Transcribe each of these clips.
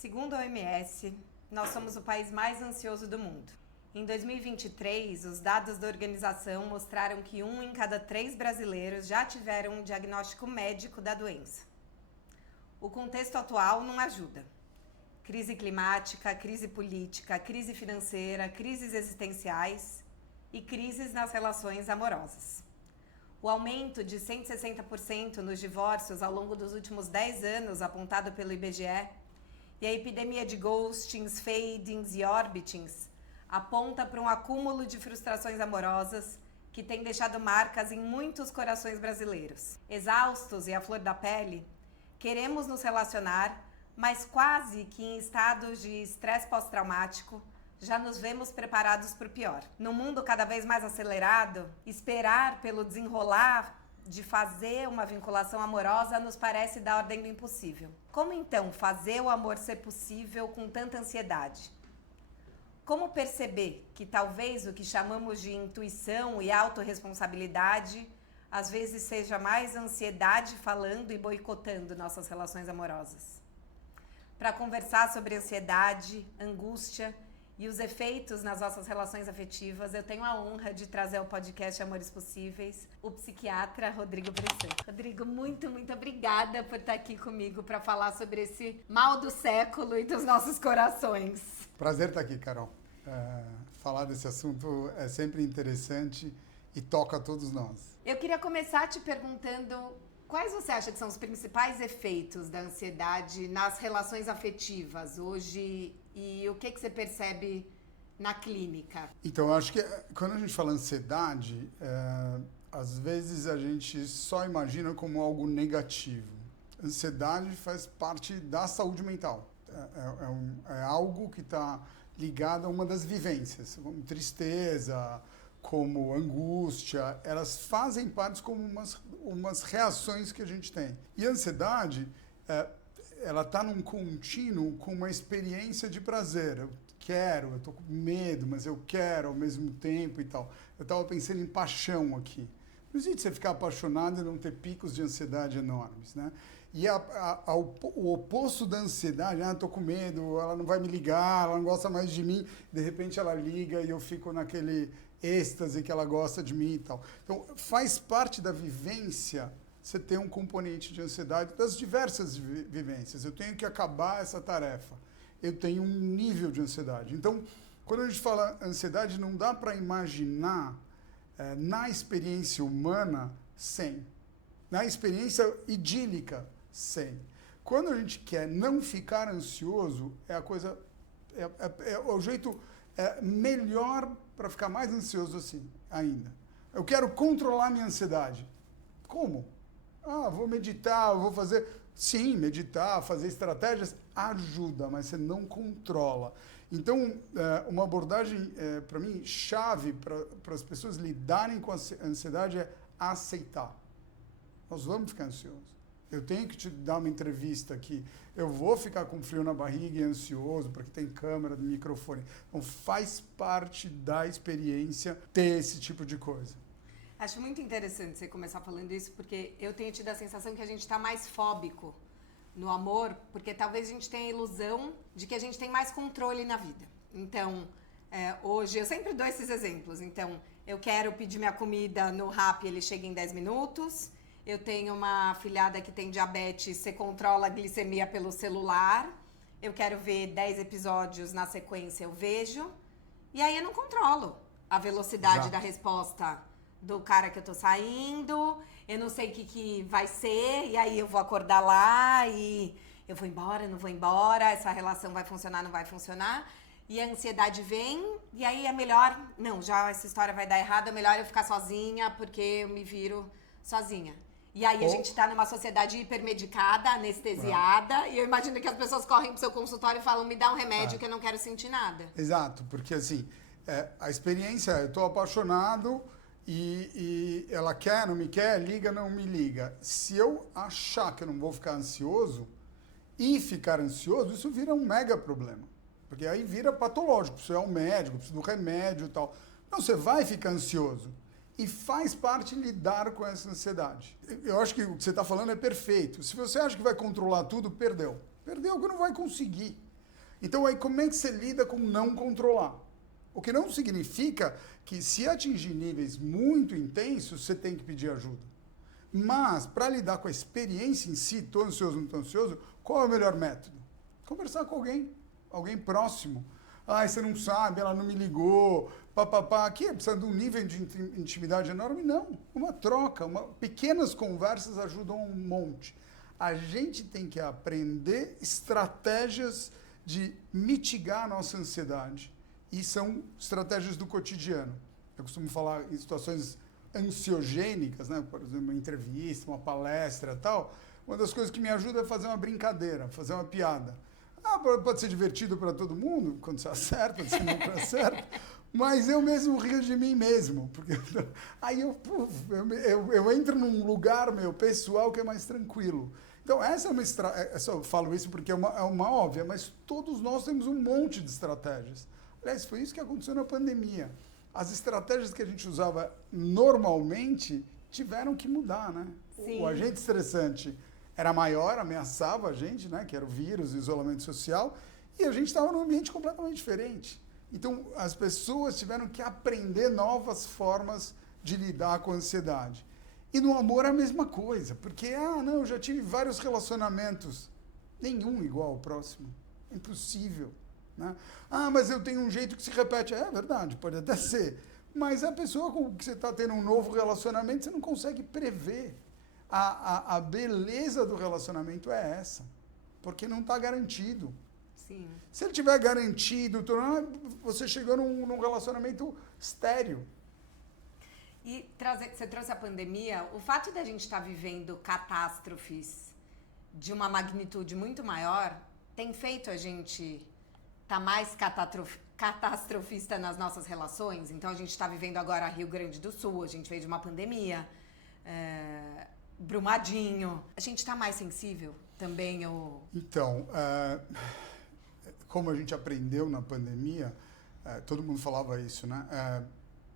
Segundo a OMS, nós somos o país mais ansioso do mundo. Em 2023, os dados da organização mostraram que 1 em cada 3 brasileiros já tiveram um diagnóstico médico da doença. O contexto atual não ajuda. Crise climática, crise política, crise financeira, crises existenciais e crises nas relações amorosas. O aumento de 160% nos divórcios ao longo dos últimos 10 anos, apontado pelo IBGE, e a epidemia de ghostings, fadings e orbitings aponta para um acúmulo de frustrações amorosas que tem deixado marcas em muitos corações brasileiros. Exaustos e à flor da pele, queremos nos relacionar, mas quase que em estados de estresse pós-traumático, já nos vemos preparados para o pior. Num mundo cada vez mais acelerado, esperar pelo desenrolar de fazer uma vinculação amorosa nos parece da ordem do impossível. Como então fazer o amor ser possível com tanta ansiedade? Como perceber que talvez o que chamamos de intuição e autorresponsabilidade às vezes seja mais ansiedade falando e boicotando nossas relações amorosas? Para conversar sobre ansiedade, angústia e os efeitos nas nossas relações afetivas, eu tenho a honra de trazer ao podcast Amores Possíveis o psiquiatra Rodrigo Bressan. Rodrigo, muito obrigada por estar aqui comigo para falar sobre esse mal do século e dos nossos corações. Prazer estar aqui, Carol. Falar desse assunto é sempre interessante e toca a todos nós. Eu queria começar te perguntando quais você acha que são os principais efeitos da ansiedade nas relações afetivas hoje e o que você percebe na clínica? Então, eu acho que quando a gente fala ansiedade, às vezes a gente só imagina como algo negativo. Ansiedade faz parte da saúde mental. É algo que está ligado a uma das vivências, como tristeza, como angústia, elas fazem parte como umas reações que a gente tem. E a ansiedade, ela está num contínuo com uma experiência de prazer. Eu estou com medo, mas eu quero ao mesmo tempo e tal. Eu estava pensando em paixão aqui. Não existe você ficar apaixonado e não ter picos de ansiedade enormes, né? E o oposto da ansiedade, estou com medo, ela não vai me ligar, ela não gosta mais de mim, de repente ela liga e eu fico naquele êxtase que ela gosta de mim e tal. Então, faz parte da vivência você ter um componente de ansiedade das diversas vivências. Eu tenho que acabar essa tarefa. Eu tenho um nível de ansiedade. Então, quando a gente fala ansiedade, não dá para imaginar na experiência humana sem. Na experiência idílica, sem. Quando a gente quer não ficar ansioso, é a coisa, é o jeito melhor para ficar mais ansioso assim, ainda. Eu quero controlar minha ansiedade. Como? Vou meditar, vou fazer... Sim, meditar, fazer estratégias ajuda, mas você não controla. Então, uma abordagem, para mim, chave para as pessoas lidarem com a ansiedade é aceitar. Nós vamos ficar ansiosos. Eu tenho que te dar uma entrevista aqui. Eu vou ficar com frio na barriga e ansioso, porque tem câmera, microfone. Então, faz parte da experiência ter esse tipo de coisa. Acho muito interessante você começar falando isso, porque eu tenho tido a sensação que a gente está mais fóbico no amor, porque talvez a gente tenha a ilusão de que a gente tem mais controle na vida. Então, hoje, eu sempre dou esses exemplos. Então, eu quero pedir minha comida no Rappi, ele chega em 10 minutos. Eu tenho uma afilhada que tem diabetes, você controla a glicemia pelo celular. Eu quero ver 10 episódios na sequência, eu vejo. E aí eu não controlo a velocidade da resposta do cara que eu tô saindo. Eu não sei o que vai ser, e aí eu vou acordar lá e eu vou embora, não vou embora, essa relação vai funcionar, não vai funcionar. E a ansiedade vem, e aí é melhor... Não, já essa história vai dar errado, é melhor eu ficar sozinha, porque eu me viro sozinha. E aí a gente tá numa sociedade hipermedicada, anestesiada, e eu imagino que as pessoas correm pro seu consultório e falam, me dá um remédio que eu não quero sentir nada. Exato, porque assim, a experiência, eu tô apaixonado e ela quer, não me quer, liga, não me liga. Se eu achar que eu não vou ficar ansioso e ficar ansioso, isso vira um mega problema. Porque aí vira patológico, você é um médico, precisa do remédio e tal. Não, você vai ficar ansioso. E faz parte lidar com essa ansiedade. Eu acho que o que você está falando é perfeito. Se você acha que vai controlar tudo, perdeu. Perdeu que não vai conseguir. Então, aí como é que você lida com não controlar? O que não significa que se atingir níveis muito intensos, você tem que pedir ajuda. Mas, para lidar com a experiência em si, estou ansioso, não estou ansioso, qual é o melhor método? Conversar com alguém próximo. Ah, você não sabe, ela não me ligou, papapá. Aqui precisa de um nível de intimidade enorme? Não. Uma troca, pequenas conversas ajudam um monte. A gente tem que aprender estratégias de mitigar a nossa ansiedade. E são estratégias do cotidiano. Eu costumo falar em situações ansiogênicas, né? Por exemplo, uma entrevista, uma palestra e tal. Uma das coisas que me ajuda é fazer uma brincadeira, fazer uma piada. Pode ser divertido para todo mundo, quando você acerta, se não acerta, mas eu mesmo rio de mim mesmo. Porque aí eu entro num lugar meu pessoal que é mais tranquilo. Então, essa é uma estratégia. Eu falo isso porque é uma óbvia, mas todos nós temos um monte de estratégias. Aliás, foi isso que aconteceu na pandemia. As estratégias que a gente usava normalmente tiveram que mudar, né? Sim. O agente estressante era maior, ameaçava a gente, né? Que era o vírus, o isolamento social, e a gente estava num ambiente completamente diferente. Então, as pessoas tiveram que aprender novas formas de lidar com a ansiedade. E no amor é a mesma coisa, porque, eu já tive vários relacionamentos, nenhum igual ao próximo. Impossível. Né? Mas eu tenho um jeito que se repete. É verdade, pode até ser. Mas a pessoa com que você está tendo um novo relacionamento, você não consegue prever. A beleza do relacionamento é essa. Porque não está garantido. Sim. Se ele tiver garantido, você chegou num relacionamento estéril. E você trouxe a pandemia. O fato de a gente estar vivendo catástrofes de uma magnitude muito maior tem feito a gente tá mais catastrofista nas nossas relações. Então, a gente está vivendo agora Rio Grande do Sul, a gente veio de uma pandemia, Brumadinho. A gente está mais sensível também? Então, como a gente aprendeu na pandemia, todo mundo falava isso, né?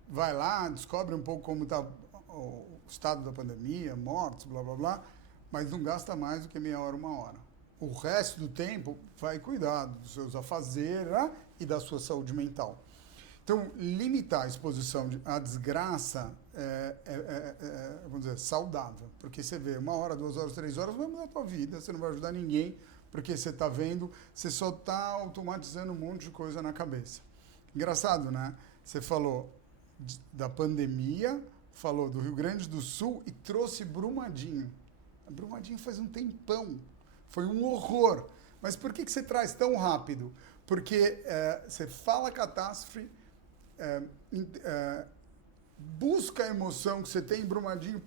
Vai lá, descobre um pouco como está o estado da pandemia, mortes, blá, blá, blá, mas não gasta mais do que meia hora, uma hora. O resto do tempo vai cuidar dos seus afazeres, né? E da sua saúde mental. Então, limitar a exposição à desgraça vamos dizer, saudável. Porque você vê 1 hora, 2 horas, 3 horas, vai mudar a tua vida, você não vai ajudar ninguém, porque você está vendo, você só está automatizando um monte de coisa na cabeça. Engraçado, né? Você falou da pandemia, falou do Rio Grande do Sul e trouxe Brumadinho. Brumadinho faz um tempão. Foi um horror. Mas por que você traz tão rápido? Porque você fala catástrofe, busca a emoção que você tem em Brumadinho,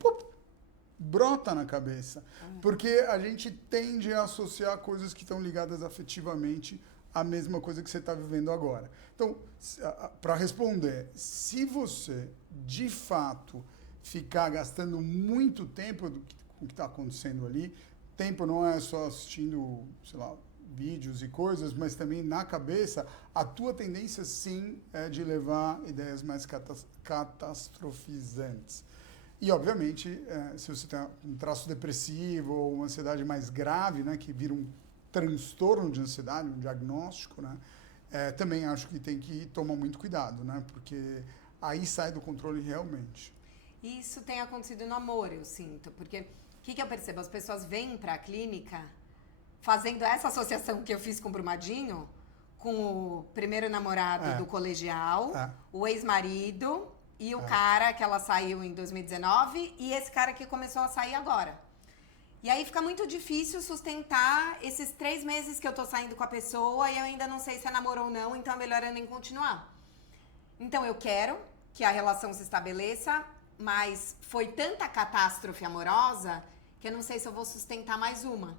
brota na cabeça. Porque a gente tende a associar coisas que estão ligadas afetivamente à mesma coisa que você está vivendo agora. Então, para responder, se você, de fato, ficar gastando muito tempo com o que está acontecendo ali, tempo não é só assistindo, sei lá, vídeos e coisas, mas também na cabeça, a tua tendência, sim, é de levar ideias mais catastrofizantes. E, obviamente, se você tem um traço depressivo ou uma ansiedade mais grave, né, que vira um transtorno de ansiedade, um diagnóstico, né, também acho que tem que tomar muito cuidado, né, porque aí sai do controle realmente. Isso tem acontecido no amor, eu sinto, porque o que eu percebo? As pessoas vêm para a clínica fazendo essa associação que eu fiz com o Brumadinho, com o primeiro namorado do colegial, o ex-marido e o cara que ela saiu em 2019 e esse cara que começou a sair agora. E aí fica muito difícil sustentar esses 3 meses que eu tô saindo com a pessoa e eu ainda não sei se é namoro ou não, então é melhor eu nem continuar. Então eu quero que a relação se estabeleça, mas foi tanta catástrofe amorosa que eu não sei se eu vou sustentar mais uma.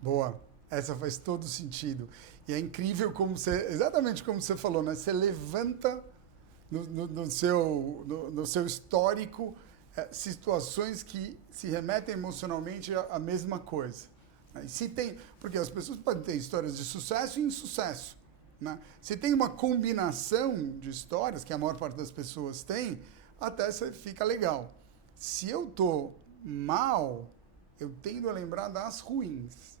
Boa. Essa faz todo sentido. E é incrível como exatamente como você falou, né? Você levanta no seu histórico situações que se remetem emocionalmente à mesma coisa. E se tem, porque as pessoas podem ter histórias de sucesso e insucesso. Né? Se tem uma combinação de histórias, que a maior parte das pessoas tem, até fica legal. Se eu tô mal, eu tendo a lembrar das ruins.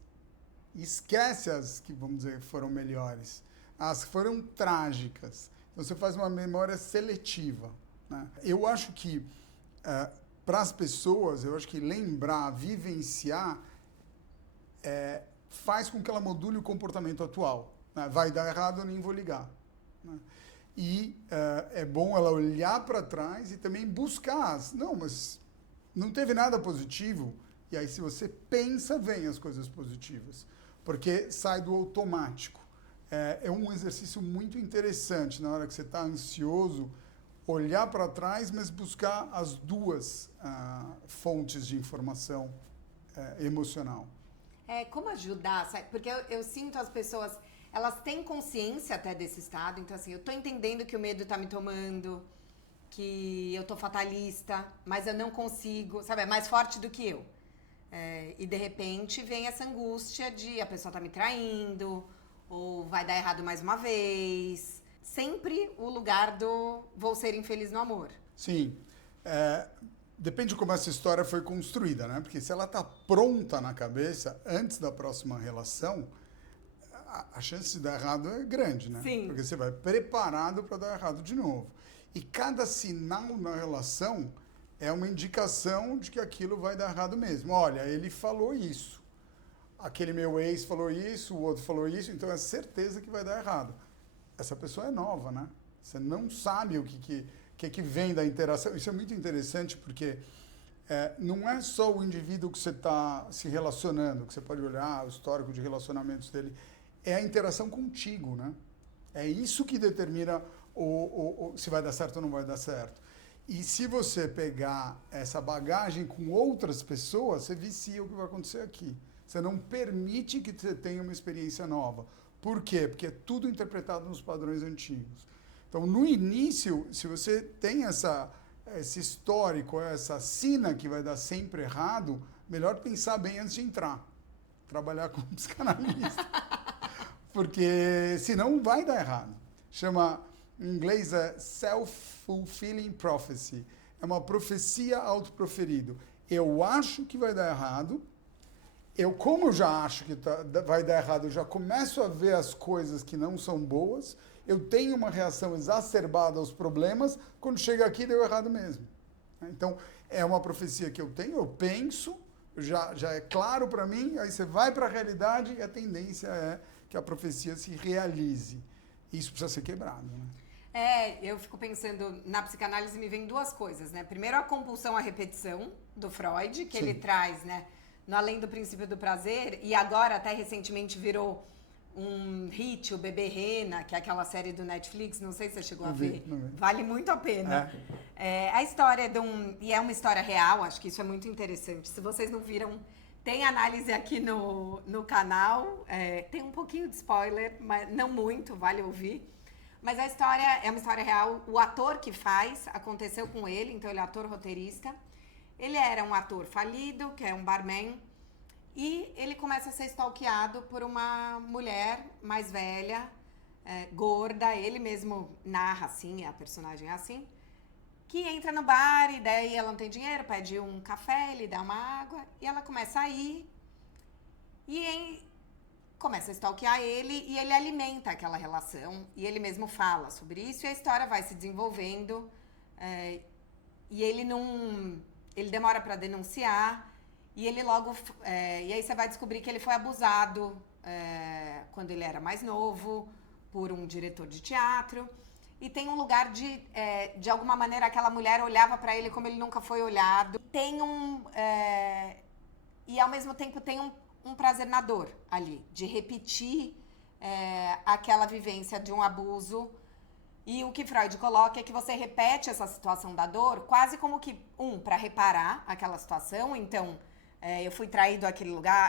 esquece as que, vamos dizer, foram melhores. As que foram trágicas. Então, você faz uma memória seletiva, né? Eu acho que, para as pessoas, eu acho que lembrar, vivenciar, faz com que ela module o comportamento atual, né? Vai dar errado, eu nem vou ligar, né? E é bom ela olhar para trás e também buscar. Não, mas não teve nada positivo. E aí, se você pensa, vem as coisas positivas. Porque sai do automático. É um exercício muito interessante na hora que você está ansioso, olhar para trás, mas buscar as duas fontes de informação emocional. Como ajudar, sabe? Porque eu sinto as pessoas, elas têm consciência até desse estado, então assim, eu tô entendendo que o medo tá me tomando, que eu tô fatalista, mas eu não consigo, sabe? É mais forte do que eu. E de repente vem essa angústia de a pessoa tá me traindo, ou vai dar errado mais uma vez. Sempre o lugar do vou ser infeliz no amor. Sim. Depende de como essa história foi construída, né? Porque se ela está pronta na cabeça, antes da próxima relação, a chance de dar errado é grande, né? Sim. Porque você vai preparado para dar errado de novo. E cada sinal na relação é uma indicação de que aquilo vai dar errado mesmo. Olha, ele falou isso. Aquele meu ex falou isso, o outro falou isso, então é certeza que vai dar errado. Essa pessoa é nova, né? Você não sabe o que vem da interação. Isso é muito interessante porque não é só o indivíduo que você está se relacionando, que você pode olhar o histórico de relacionamentos dele, é a interação contigo, né? É isso que determina se vai dar certo ou não vai dar certo. E se você pegar essa bagagem com outras pessoas, você vicia o que vai acontecer aqui. Você não permite que você tenha uma experiência nova. Por quê? Porque é tudo interpretado nos padrões antigos. Então, no início, se você tem esse histórico, essa sina que vai dar sempre errado, melhor pensar bem antes de entrar. Trabalhar como psicanalista. Porque senão vai dar errado. Chama, em inglês, self-fulfilling prophecy. É uma profecia autoproferida. Eu acho que vai dar errado. Como eu já acho que vai dar errado, eu já começo a ver as coisas que não são boas, eu tenho uma reação exacerbada aos problemas, quando chega aqui deu errado mesmo. Então, é uma profecia que eu tenho, eu penso, já é claro para mim, aí você vai para a realidade e a tendência é que a profecia se realize. Isso precisa ser quebrado, né? Eu fico pensando, na psicanálise me vem duas coisas, né? Primeiro, a compulsão à repetição, do Freud, que ele traz, né? No Além do Princípio do Prazer, e agora até recentemente virou um hit, o Bebê Rena, que é aquela série do Netflix, não sei se você chegou a ver. Vale muito a pena. A história e é uma história real, acho que isso é muito interessante. Se vocês não viram, tem análise aqui no canal, tem um pouquinho de spoiler, mas não muito, vale ouvir. Mas a história é uma história real, o ator que faz, aconteceu com ele, então ele é ator roteirista. Ele era um ator falido, que é um barman, e ele começa a ser stalkeado por uma mulher mais velha, gorda, ele mesmo narra assim, a personagem é assim, que entra no bar e daí ela não tem dinheiro, pede um café, ele dá uma água, e ela começa a ir, começa a stalkear ele, e ele alimenta aquela relação, e ele mesmo fala sobre isso, e a história vai se desenvolvendo, e ele demora para denunciar e ele logo... e aí você vai descobrir que ele foi abusado quando ele era mais novo por um diretor de teatro. E tem um lugar de alguma maneira, aquela mulher olhava para ele como ele nunca foi olhado. E ao mesmo tempo tem um prazer na dor ali, de repetir aquela vivência de um abuso. E o que Freud coloca é que você repete essa situação da dor quase como que, para reparar aquela situação. Então, eu fui traído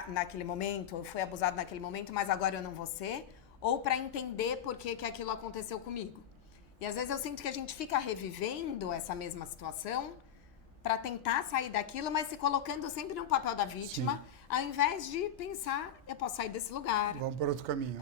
naquele momento, eu fui abusado naquele momento, mas agora eu não vou ser. Ou para entender por que aquilo aconteceu comigo. E às vezes eu sinto que a gente fica revivendo essa mesma situação para tentar sair daquilo, mas se colocando sempre no papel da vítima, sim, ao invés de pensar, eu posso sair desse lugar. Vamos por outro caminho.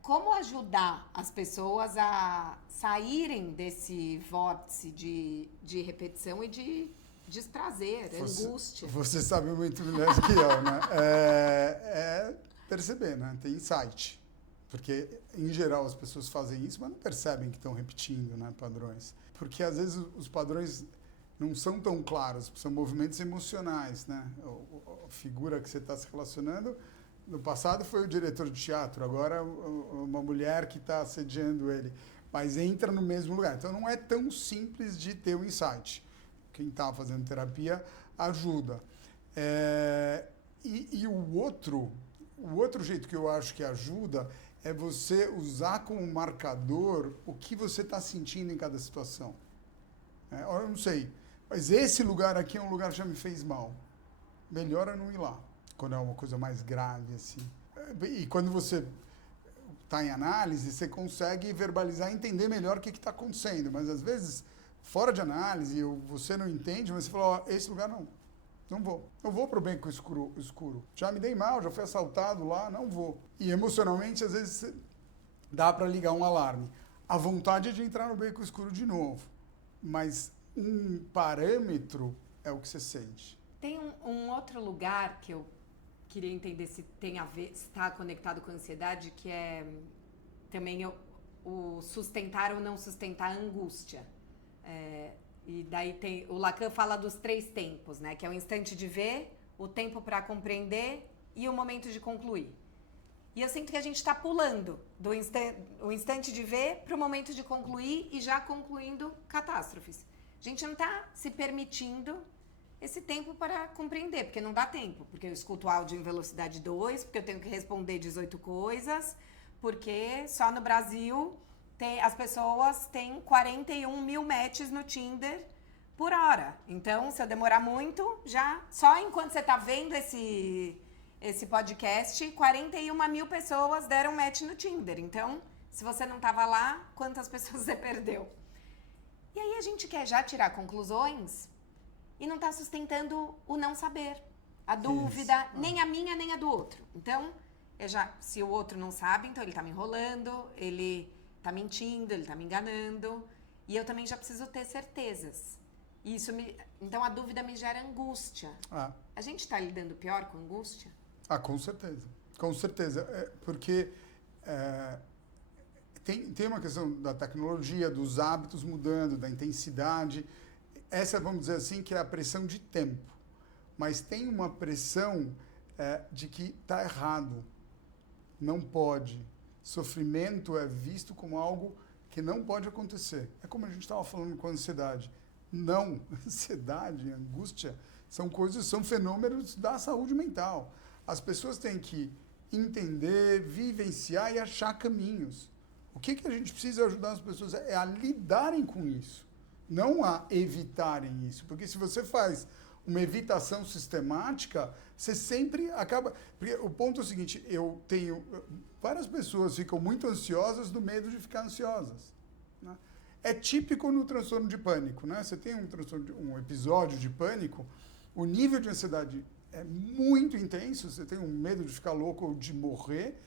Como ajudar as pessoas a saírem desse vórtice de repetição e de desprazer, angústia. Você sabe muito melhor do que eu, né? É perceber, né? Tem insight. Porque, em geral, as pessoas fazem isso, mas não percebem que estão repetindo, né, padrões. Porque, às vezes, os padrões não são tão claros, são movimentos emocionais, né? A figura que você está se relacionando, no passado foi o diretor de teatro, agora uma mulher que está assediando ele, mas entra no mesmo lugar. Então, não é tão simples de ter um insight. Quem está fazendo terapia ajuda. E o outro jeito que eu acho que ajuda é você usar como marcador o que você está sentindo em cada situação. Eu não sei, mas esse lugar aqui é um lugar que já me fez mal. Melhor é não ir lá, quando é uma coisa mais grave, assim. E quando você está em análise, você consegue verbalizar e entender melhor o que está acontecendo. Mas, às vezes, fora de análise, você não entende, mas você fala, esse lugar não vou. Não vou para o beco escuro. Já me dei mal, já fui assaltado lá, não vou. E emocionalmente, às vezes, dá para ligar um alarme. A vontade é de entrar no beco escuro de novo. Mas um parâmetro é o que você sente. Tem um outro lugar que eu queria entender se tem a ver, se está conectado com a ansiedade, que é também o sustentar ou não sustentar a angústia. E daí o Lacan fala dos 3 tempos, né? Que é o instante de ver, o tempo para compreender e o momento de concluir. E eu sinto que a gente está pulando o instante de ver para o momento de concluir e já concluindo catástrofes. A gente não está se permitindo esse tempo para compreender, porque não dá tempo. Porque eu escuto áudio em velocidade 2, porque eu tenho que responder 18 coisas, porque só no Brasil as pessoas têm 41 mil matches no Tinder por hora. Então, se eu demorar muito, só enquanto você está vendo esse podcast, 41 mil pessoas deram match no Tinder. Então, se você não estava lá, quantas pessoas você perdeu? E aí a gente quer já tirar conclusões e não está sustentando o não saber, a dúvida, nem a minha, nem a do outro. Então, se o outro não sabe, então ele está me enrolando, ele está mentindo, ele está me enganando. E eu também já preciso ter certezas. Então, a dúvida me gera angústia. A gente está lidando pior com angústia? Com certeza. Com certeza. Porque tem uma questão da tecnologia, dos hábitos mudando, da intensidade. Essa, vamos dizer assim, que é a pressão de tempo. Mas tem uma pressão de que está errado. Não pode. Sofrimento é visto como algo que não pode acontecer. É como a gente estava falando com a ansiedade. Não, ansiedade, angústia são fenômenos da saúde mental. As pessoas têm que entender, vivenciar e achar caminhos. O que a gente precisa ajudar as pessoas é a lidarem com isso, não a evitarem isso. Porque se você faz uma evitação sistemática, você sempre acaba... Porque o ponto é o seguinte, várias pessoas ficam muito ansiosas do medo de ficar ansiosas. Né? É típico no transtorno de pânico. Né? Você tem um episódio de pânico, o nível de ansiedade é muito intenso, você tem um medo de ficar louco ou de morrer,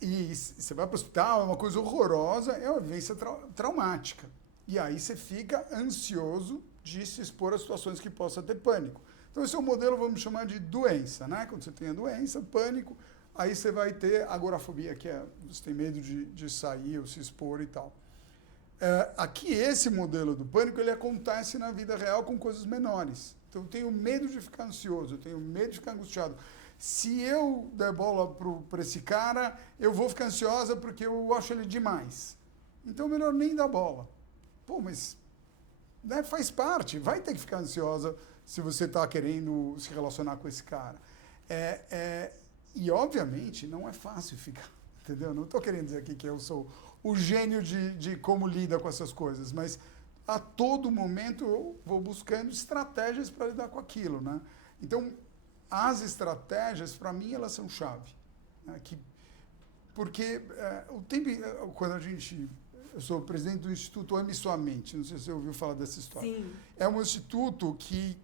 e você vai para o hospital, é uma coisa horrorosa, é uma vivência traumática. E aí você fica ansioso de se expor a situações que possa ter pânico. Então, esse é um modelo, vamos chamar de doença, né? Quando você tem a doença, pânico, aí você vai ter agorafobia, que você tem medo de sair ou se expor e tal. Aqui, esse modelo do pânico, ele acontece na vida real com coisas menores. Então, eu tenho medo de ficar ansioso, eu tenho medo de ficar angustiado. Se eu der bola para esse cara, eu vou ficar ansiosa porque eu acho ele demais. Então, melhor nem dar bola. Pô, mas faz parte, vai ter que ficar ansiosa se você está querendo se relacionar com esse cara. E, obviamente, não é fácil ficar, entendeu? Não estou querendo dizer aqui que eu sou o gênio de como lida com essas coisas, mas a todo momento eu vou buscando estratégias para lidar com aquilo, né? Então, as estratégias, para mim, elas são chave. Né? Porque quando eu sou presidente do Instituto Ame Sua Mente, não sei se você ouviu falar dessa história. Sim. É um instituto que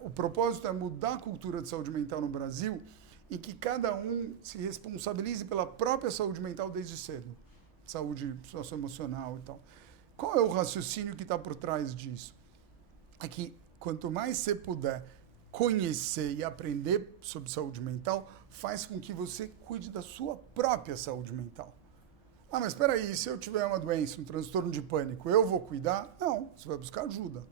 o propósito é mudar a cultura de saúde mental no Brasil e que cada um se responsabilize pela própria saúde mental desde cedo. Saúde socioemocional e tal. Qual é o raciocínio que está por trás disso? É que quanto mais você puder conhecer e aprender sobre saúde mental, faz com que você cuide da sua própria saúde mental. Ah, mas espera aí, se eu tiver uma doença, um transtorno de pânico, eu vou cuidar? Não, você vai buscar ajuda.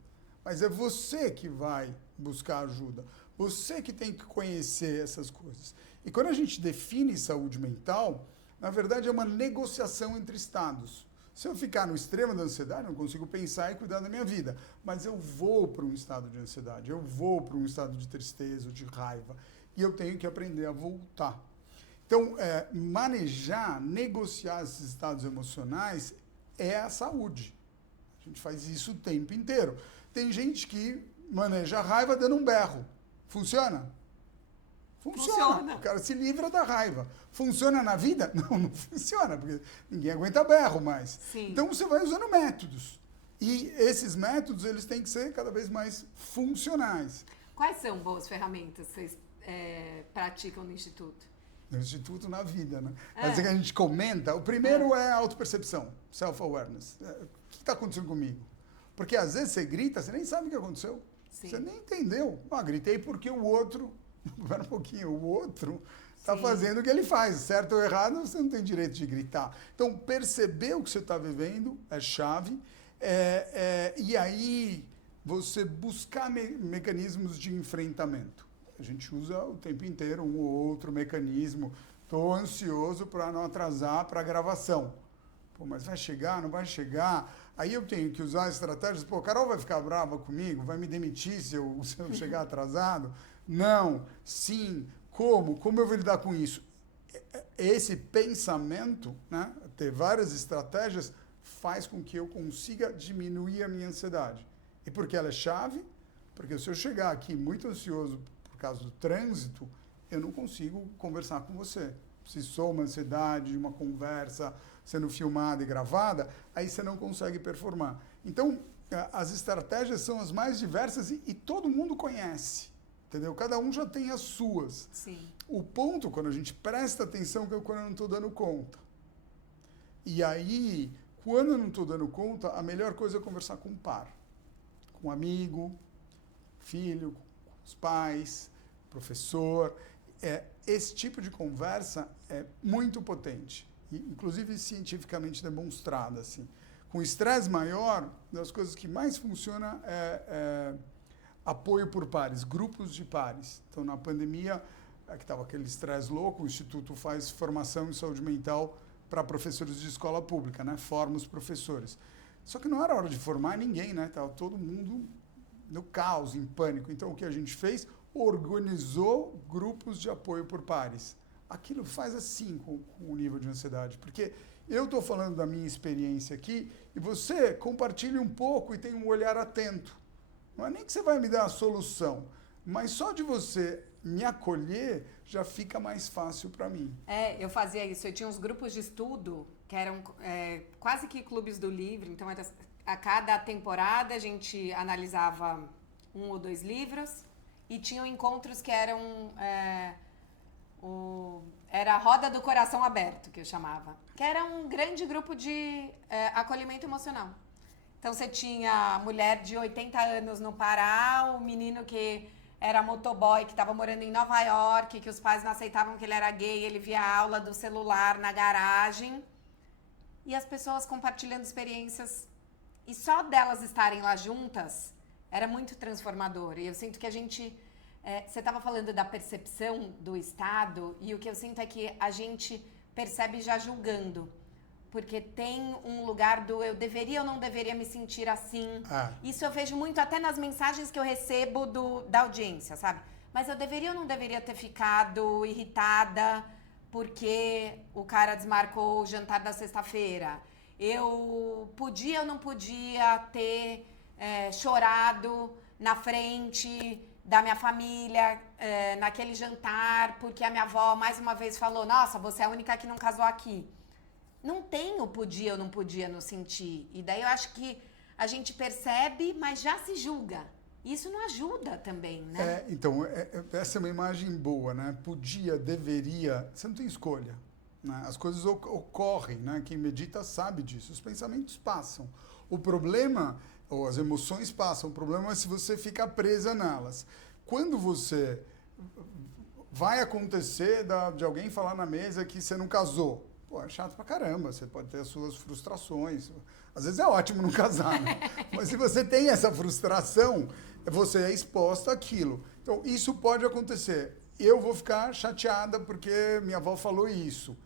Mas é você que vai buscar ajuda. Você que tem que conhecer essas coisas. E quando a gente define saúde mental, na verdade é uma negociação entre estados. Se eu ficar no extremo da ansiedade, eu não consigo pensar e cuidar da minha vida. Mas eu vou para um estado de ansiedade, eu vou para um estado de tristeza ou de raiva. E eu tenho que aprender a voltar. Então, manejar, negociar esses estados emocionais é a saúde. A gente faz isso o tempo inteiro. Tem gente que maneja a raiva dando um berro. Funciona? Funciona. O cara se livra da raiva. Funciona na vida? Não, não funciona, porque ninguém aguenta berro mais. Sim. Então, você vai usando métodos. E esses métodos, eles têm que ser cada vez mais funcionais. Quais são boas ferramentas que vocês praticam no Instituto? No Instituto, na vida, né? Mas é que a gente comenta. O primeiro é a autopercepção, self-awareness. O que está acontecendo comigo? Porque às vezes você grita, você nem sabe o que aconteceu. Sim. Você nem entendeu. Ah, gritei porque o outro... Espera um pouquinho, o outro está fazendo o que ele faz. Certo ou errado, você não tem direito de gritar. Então, perceber o que você está vivendo é chave. E aí, você buscar mecanismos de enfrentamento. A gente usa o tempo inteiro um ou outro mecanismo. Estou ansioso para não atrasar para a gravação. Pô, mas vai chegar, não vai chegar? Aí eu tenho que usar estratégias. Pô, a Carol vai ficar brava comigo? Vai me demitir se eu chegar atrasado? Não. Sim. Como? Como eu vou lidar com isso? Esse pensamento, né, ter várias estratégias, faz com que eu consiga diminuir a minha ansiedade. E por que ela é chave? Porque se eu chegar aqui muito ansioso por causa do trânsito, eu não consigo conversar com você. Se sou uma ansiedade, uma conversa sendo filmada e gravada, aí você não consegue performar. Então, as estratégias são as mais diversas e todo mundo conhece, entendeu? Cada um já tem as suas. Sim. O ponto, quando a gente presta atenção, que é quando eu não estou dando conta. E aí, quando eu não estou dando conta, a melhor coisa é conversar com um par. Com um amigo, filho, com os pais, professor. Esse tipo de conversa é muito potente, e, inclusive cientificamente demonstrada. Assim. Com estresse maior, uma das coisas que mais funciona é apoio por pares, grupos de pares. Então, na pandemia, que estava aquele estresse louco, o Instituto faz formação em saúde mental para professores de escola pública, né? Forma os professores. Só que não era hora de formar ninguém, né? Estava todo mundo no caos, em pânico. Então, o que a gente fez? Organizou grupos de apoio por pares. Aquilo faz assim com o nível de ansiedade, porque eu estou falando da minha experiência aqui e você compartilha um pouco e tem um olhar atento. Não é nem que você vai me dar a solução, mas só de você me acolher já fica mais fácil para mim. Eu fazia isso. Eu tinha uns grupos de estudo que eram quase que clubes do livro. Então, a cada temporada a gente analisava 1 ou 2 livros. E tinham encontros que eram... era a Roda do Coração Aberto, que eu chamava. Que era um grande grupo de acolhimento emocional. Então, você tinha a mulher de 80 anos no Pará, o menino que era motoboy, que estava morando em Nova York, que os pais não aceitavam que ele era gay, ele via a aula do celular na garagem. E as pessoas compartilhando experiências. E só delas estarem lá juntas... era muito transformador. E eu sinto que a gente... você estava falando da percepção do Estado, e o que eu sinto é que a gente percebe já julgando. Porque tem um lugar do eu deveria ou não deveria me sentir assim. Isso eu vejo muito até nas mensagens que eu recebo da audiência, sabe? Mas eu deveria ou não deveria ter ficado irritada porque o cara desmarcou o jantar da sexta-feira? Eu podia ou não podia ter... chorado na frente da minha família, naquele jantar, porque a minha avó mais uma vez falou, nossa, você é a única que não casou aqui. Não tem o podia ou não podia no sentir. E daí eu acho que a gente percebe, mas já se julga. Isso não ajuda também, né? Então, essa é uma imagem boa, né? Podia, deveria, você não tem escolha. Né? As coisas ocorrem, né? Quem medita sabe disso. Os pensamentos passam. O problema, ou as emoções passam, o problema é se você fica presa nelas. Quando você vai acontecer de alguém falar na mesa que você não casou, pô, é chato pra caramba, você pode ter as suas frustrações. Às vezes é ótimo não casar, né? Mas se você tem essa frustração, você é exposta àquilo. Então, isso pode acontecer. Eu vou ficar chateada porque minha avó falou isso.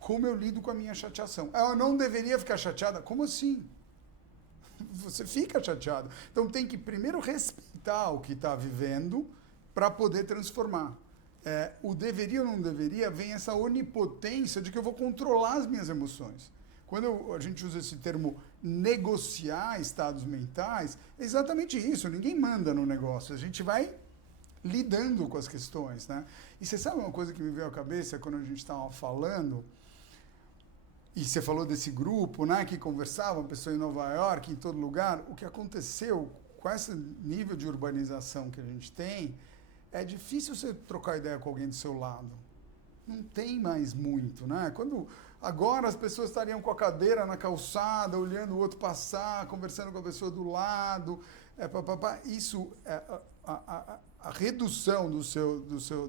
Como eu lido com a minha chateação? Eu não deveria ficar chateada? Como assim? Você fica chateado. Então, tem que primeiro respeitar o que está vivendo para poder transformar. O deveria ou não deveria, vem essa onipotência de que eu vou controlar as minhas emoções. Quando a gente usa esse termo negociar estados mentais, é exatamente isso. Ninguém manda no negócio. A gente vai lidando com as questões, né? E você sabe uma coisa que me veio à cabeça quando a gente estava falando, e você falou desse grupo, né, que conversava, uma pessoa em Nova York, em todo lugar, o que aconteceu com esse nível de urbanização que a gente tem, é difícil você trocar ideia com alguém do seu lado. Não tem mais muito, né? Agora as pessoas estariam com a cadeira na calçada, olhando o outro passar, conversando com a pessoa do lado. Isso, a redução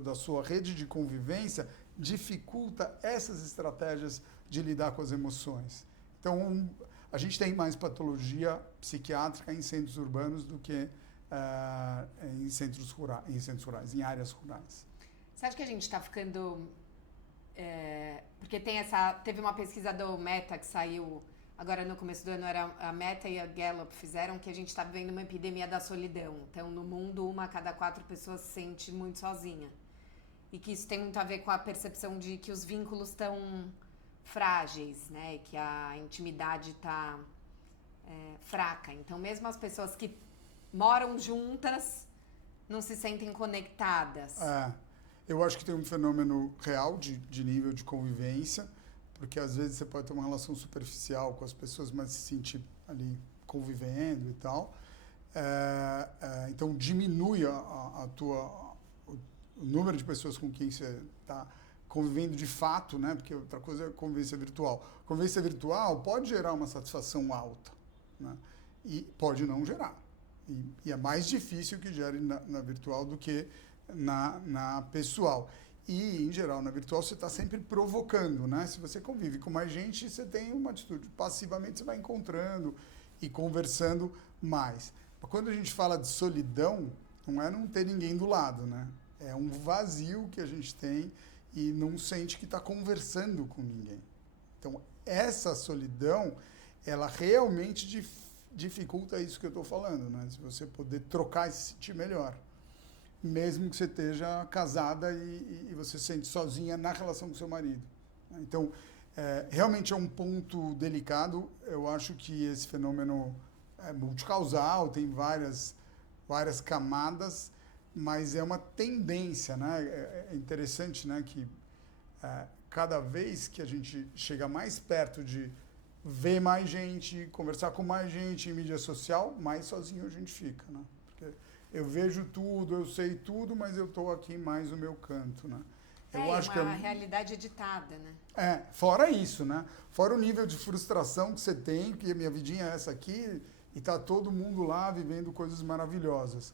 da sua rede de convivência dificulta essas estratégias de lidar com as emoções. Então, a gente tem mais patologia psiquiátrica em centros urbanos do que em centros rurais, em áreas rurais. Você acha que a gente está ficando... porque teve uma pesquisa do Meta que saiu agora no começo do ano, era a Meta e a Gallup fizeram, que a gente está vivendo uma epidemia da solidão. Então, no mundo, 1 a cada 4 pessoas se sente muito sozinha. E que isso tem muito a ver com a percepção de que os vínculos estão frágeis, né? E que a intimidade está fraca. Então, mesmo as pessoas que moram juntas não se sentem conectadas. Eu acho que tem um fenômeno real de nível de convivência, porque às vezes você pode ter uma relação superficial com as pessoas, mas se sentir ali convivendo e tal. Então diminui o número de pessoas com quem você está convivendo de fato, né? Porque outra coisa é convivência virtual. Convivência virtual pode gerar uma satisfação alta, né? E pode não gerar. E é mais difícil que gere na virtual do que na pessoal. E, em geral, na virtual você está sempre provocando, né? Se você convive com mais gente, você tem uma atitude. Passivamente você vai encontrando e conversando mais. Mas quando a gente fala de solidão, não é não ter ninguém do lado, né? É um vazio que a gente tem e não sente que está conversando com ninguém. Então, essa solidão, ela realmente dificulta isso que eu estou falando, né? Se você poder trocar e se sentir melhor. Mesmo que você esteja casada e você se sente sozinha na relação com seu marido. Então, realmente é um ponto delicado. Eu acho que esse fenômeno é multicausal, tem várias camadas, mas é uma tendência, né? É interessante, né, que cada vez que a gente chega mais perto de ver mais gente, conversar com mais gente em mídia social, mais sozinho a gente fica, né? Porque eu vejo tudo, eu sei tudo, mas eu estou aqui mais no meu canto, né? Eu acho uma realidade editada, né? Fora isso, né? Fora o nível de frustração que você tem, que a minha vidinha é essa aqui, e tá todo mundo lá vivendo coisas maravilhosas.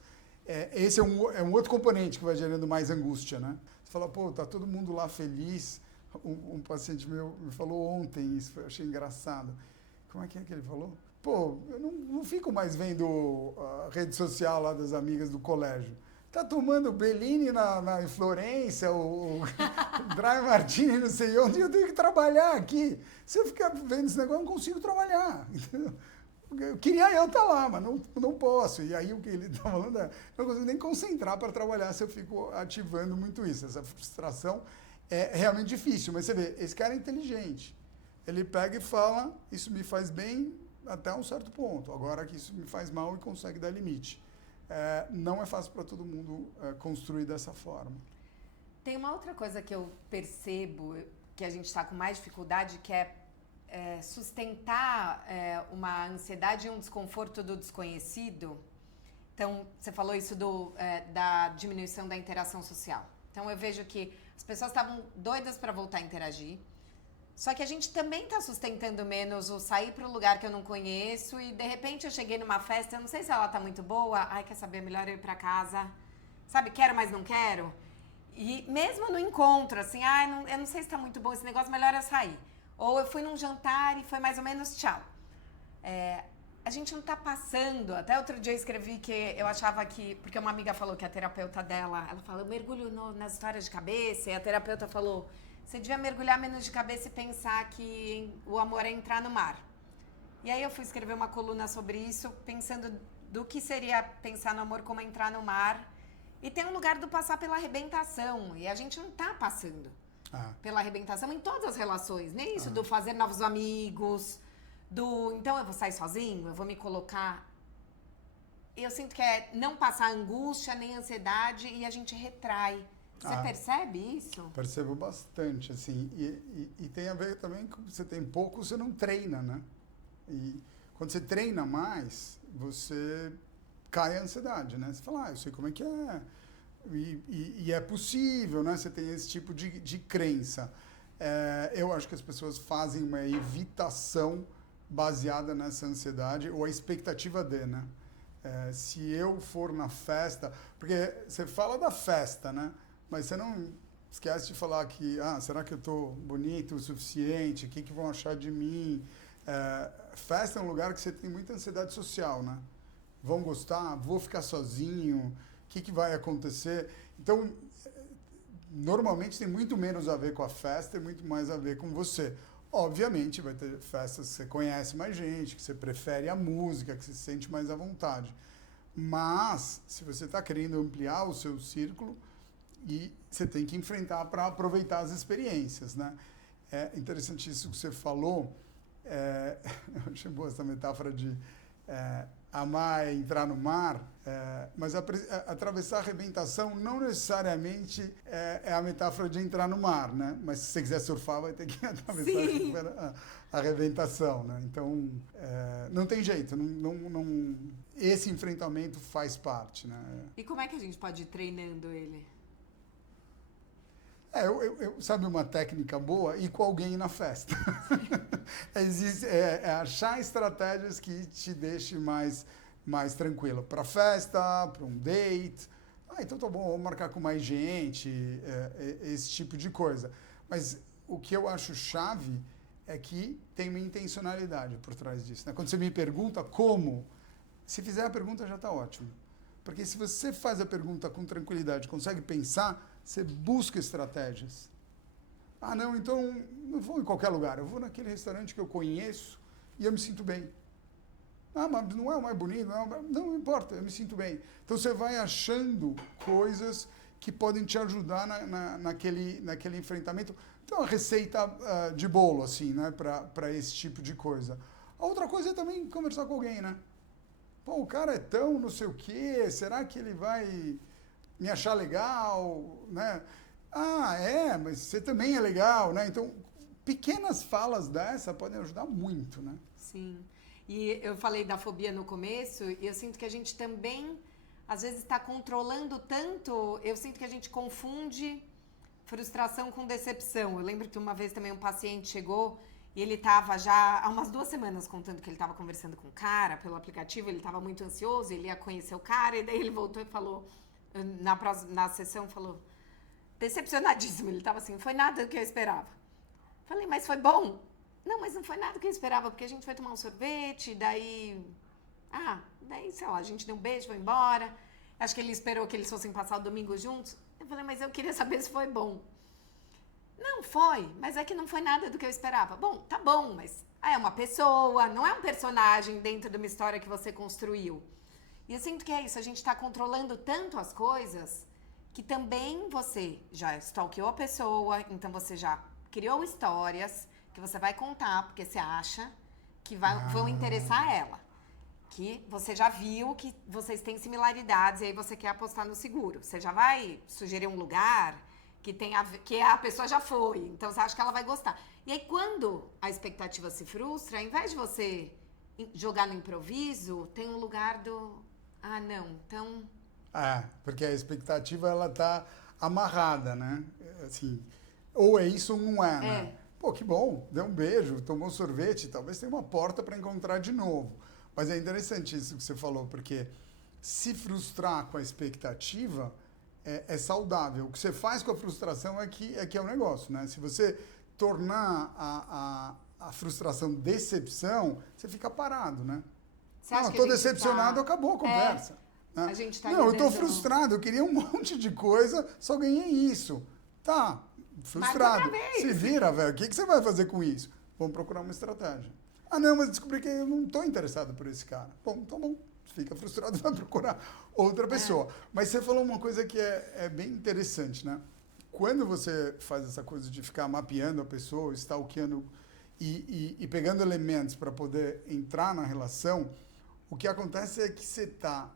Esse é um outro componente que vai gerando mais angústia, né? Você fala, pô, tá todo mundo lá feliz. Um paciente meu me falou ontem isso, eu achei engraçado. Como é que ele falou? Pô, eu não fico mais vendo a rede social lá das amigas do colégio. Tá tomando Bellini em Florença, o Dry Martini não sei onde, eu tenho que trabalhar aqui. Se eu ficar vendo esse negócio, eu não consigo trabalhar. Entendeu? Eu queria estar lá, mas não posso. E aí o que ele está falando não consigo nem concentrar para trabalhar se eu fico ativando muito isso. Essa frustração é realmente difícil. Mas você vê, esse cara é inteligente. Ele pega e fala, isso me faz bem até um certo ponto. Agora que isso me faz mal e consegue dar limite. Não é fácil para todo mundo construir dessa forma. Tem uma outra coisa que eu percebo que a gente está com mais dificuldade, que é sustentar uma ansiedade e um desconforto do desconhecido. Então, você falou isso da diminuição da interação social. Então, eu vejo que as pessoas estavam doidas para voltar a interagir, Só que a gente também tá sustentando menos o sair para um lugar que eu não conheço e, de repente, eu cheguei numa festa, eu não sei se ela tá muito boa, ai, quer saber, melhor eu ir para casa, sabe, quero, mas não quero. E mesmo no encontro, assim, ai, eu não sei se tá muito bom esse negócio, melhor eu sair. Ou eu fui num jantar e foi mais ou menos tchau. A gente não tá passando. Até outro dia eu escrevi que eu achava que... Porque uma amiga falou que a terapeuta dela... Ela falou, eu mergulho nas histórias de cabeça. E a terapeuta falou, você devia mergulhar menos de cabeça e pensar que o amor é entrar no mar. E aí eu fui escrever uma coluna sobre isso, pensando do que seria pensar no amor como entrar no mar. E tem um lugar do passar pela arrebentação. E a gente não tá passando pela arrebentação em todas as relações. Nem isso do fazer novos amigos... então eu vou sair sozinho, eu vou me colocar. Eu sinto que é não passar angústia nem ansiedade e a gente retrai. Você percebe isso? Percebo bastante, assim. E tem a ver também com você tem pouco, você não treina, né? E quando você treina mais, você cai a ansiedade, né? Você fala, eu sei como é que é. E é possível, né? Você tem esse tipo de crença. Eu acho que as pessoas fazem uma evitação baseada nessa ansiedade ou a expectativa de, né? Se eu for na festa... Porque você fala da festa, né? Mas você não esquece de falar que... será que eu estou bonito o suficiente? O que vão achar de mim? Festa é um lugar que você tem muita ansiedade social, né? Vão gostar? Vou ficar sozinho? O que vai acontecer? Então, normalmente tem muito menos a ver com a festa e muito mais a ver com você. Obviamente, vai ter festas que você conhece mais gente, que você prefere a música, que você se sente mais à vontade. Mas, se você está querendo ampliar o seu círculo, e você tem que enfrentar para aproveitar as experiências, né? É interessante isso que você falou. Eu achei boa essa metáfora de amar é entrar no mar, mas atravessar a arrebentação não necessariamente é a metáfora de entrar no mar, né? Mas se você quiser surfar, vai ter que atravessar a arrebentação, né? Então, não tem jeito, esse enfrentamento faz parte, né? E como é que a gente pode ir treinando ele? Sabe uma técnica boa? Ir com alguém na festa. Achar estratégias que te deixem mais tranquilo. Para festa, para um date. Então tá bom, vamos marcar com mais gente, esse tipo de coisa. Mas o que eu acho chave é que tem uma intencionalidade por trás disso, né? Quando você me pergunta como, se fizer a pergunta já está ótimo. Porque se você faz a pergunta com tranquilidade, consegue pensar, você busca estratégias. Não, então não vou em qualquer lugar. Eu vou naquele restaurante que eu conheço e eu me sinto bem. Mas não é o mais bonito? Não importa, eu me sinto bem. Então você vai achando coisas que podem te ajudar naquele enfrentamento. Então, a receita de bolo, assim, né? Para esse tipo de coisa. A outra coisa é também conversar com alguém, né? O cara é tão não sei o quê, será que ele vai me achar legal, né? Mas você também é legal, né? Então, pequenas falas dessa podem ajudar muito, né? Sim. E eu falei da fobia no começo e eu sinto que a gente também, às vezes, está controlando tanto. Eu sinto que a gente confunde frustração com decepção. Eu lembro que uma vez também um paciente chegou e ele estava já há umas 2 semanas contando que ele estava conversando com o cara pelo aplicativo, ele estava muito ansioso, ele ia conhecer o cara e daí ele voltou e falou... Na sessão, falou, decepcionadíssimo. Ele estava assim, foi nada do que eu esperava. Falei, mas foi bom? Não, mas não foi nada do que eu esperava, porque a gente foi tomar um sorvete, daí, sei lá, a gente deu um beijo, foi embora. Acho que ele esperou que eles fossem passar o domingo juntos. Eu falei, mas eu queria saber se foi bom. Não foi, mas é que não foi nada do que eu esperava. Bom, tá bom, mas é uma pessoa, não é um personagem dentro de uma história que você construiu. E eu sinto que é isso, a gente está controlando tanto as coisas que também você já stalkeou a pessoa, então você já criou histórias que você vai contar, porque você acha que vão interessar ela. Que você já viu que vocês têm similaridades e aí você quer apostar no seguro. Você já vai sugerir um lugar que a pessoa já foi, então você acha que ela vai gostar. E aí quando a expectativa se frustra, ao invés de você jogar no improviso, tem um lugar do... não, então... porque a expectativa, ela tá amarrada, né? Assim, ou é isso ou não é, né? Pô, que bom, deu um beijo, tomou sorvete, talvez tenha uma porta para encontrar de novo. Mas é interessante isso que você falou, porque se frustrar com a expectativa é saudável. O que você faz com a frustração é que é o negócio, né? Se você tornar a frustração decepção, você fica parado, né? Você acha Não, que estou a gente decepcionado, acabou a conversa. Né? A gente tá Não, eu estou lidando- frustrado, eu queria um monte de coisa, só ganhei isso. Tá, frustrado. outra vez. Se vira, velho. O que você vai fazer com isso? Vamos procurar uma estratégia. Ah, não, mas descobri que eu não estou interessado por esse cara. Bom, tá bom. Fica frustrado, vai procurar outra pessoa. Mas você falou uma coisa que é bem interessante, né? Quando você faz essa coisa de ficar mapeando a pessoa, stalkeando e pegando elementos para poder entrar na relação, o que acontece é que você está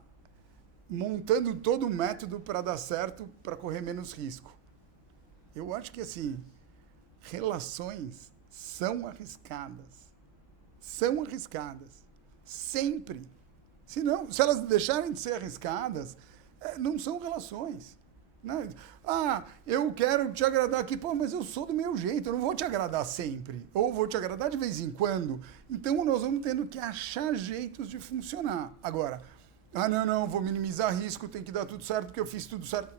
montando todo o método para dar certo, para correr menos risco. Eu acho que, assim, relações são arriscadas. São arriscadas. Sempre. Se elas deixarem de ser arriscadas, não são relações. Né? Ah, eu quero te agradar aqui. Pô, mas eu sou do meu jeito, eu não vou te agradar sempre. Ou vou te agradar de vez em quando. Então, nós vamos tendo que achar jeitos de funcionar. Agora, não, vou minimizar risco, tem que dar tudo certo porque eu fiz tudo certo.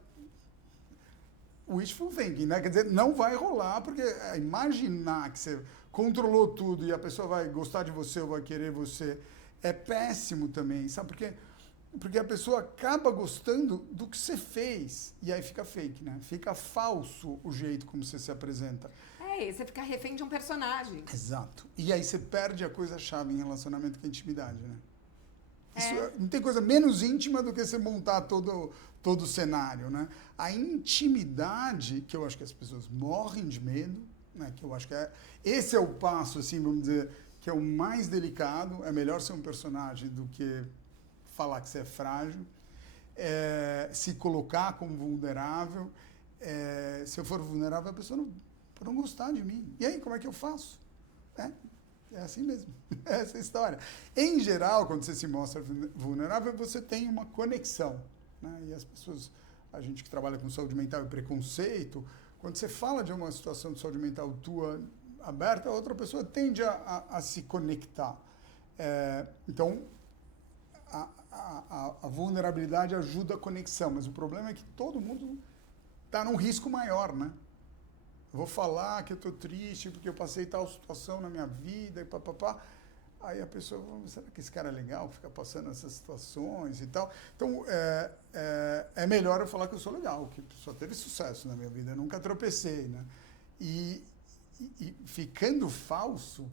Wishful thinking, né? Quer dizer, não vai rolar, porque imaginar que você controlou tudo e a pessoa vai gostar de você ou vai querer você é péssimo também, sabe por quê? Porque a pessoa acaba gostando do que você fez e aí fica fake, né? Fica falso o jeito como você se apresenta. E você fica refém de um personagem. Exato. E aí você perde a coisa-chave em relacionamento que é a intimidade, né? Não tem coisa menos íntima do que você montar todo o cenário, né? A intimidade, que eu acho que as pessoas morrem de medo, né? Que eu acho que esse é o passo, assim, vamos dizer, que é o mais delicado. É melhor ser um personagem do que falar que você é frágil, se colocar como vulnerável. Se eu for vulnerável, a pessoa não gostar de mim. E aí, como é que eu faço? É assim mesmo. Essa é a história. Em geral, quando você se mostra vulnerável, você tem uma conexão. Né? E as pessoas, a gente que trabalha com saúde mental e preconceito, quando você fala de uma situação de saúde mental tua aberta, a outra pessoa tende a se conectar. Então, a vulnerabilidade ajuda a conexão, mas o problema é que todo mundo está num risco maior, né? Eu vou falar que eu estou triste porque eu passei tal situação na minha vida e papapá. Aí a pessoa, será que esse cara é legal, fica passando essas situações e tal? Então, é melhor eu falar que eu sou legal, que só teve sucesso na minha vida, eu nunca tropecei, né? E ficando falso,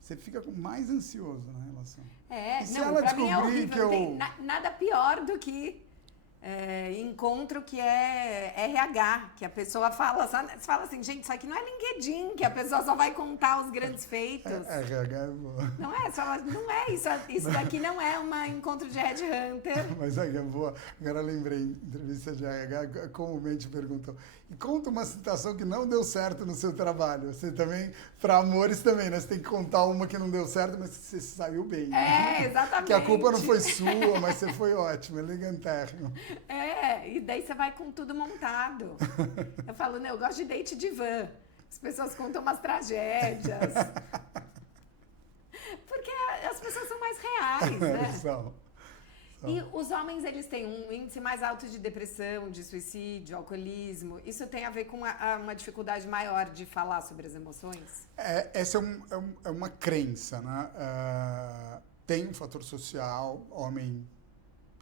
você fica mais ansioso na relação. É, E se não, ela pra mim é descobrir horrível, que não eu... tem nada pior do que encontro que é RH, que a pessoa fala, você fala assim, gente, isso aqui não é LinkedIn, que a pessoa só vai contar os grandes feitos. RH é boa. Não é, só, não é isso daqui não é um encontro de headhunter. Mas aí é boa. Agora lembrei, em entrevista de RH, comumente perguntam, e conta uma situação que não deu certo no seu trabalho. Você também, para amores também, né? Você tem que contar uma que não deu certo, mas você saiu bem. Né? Exatamente. Que a culpa não foi sua, mas você foi ótimo, elegantérrimo. E daí você vai com tudo montado. Eu falo, eu gosto de date de van. As pessoas contam umas tragédias. Porque as pessoas são mais reais, né? São. E os homens, eles têm um índice mais alto de depressão, de suicídio, alcoolismo. Isso tem a ver com uma dificuldade maior de falar sobre as emoções? Essa é uma crença, né? Tem um fator social, homem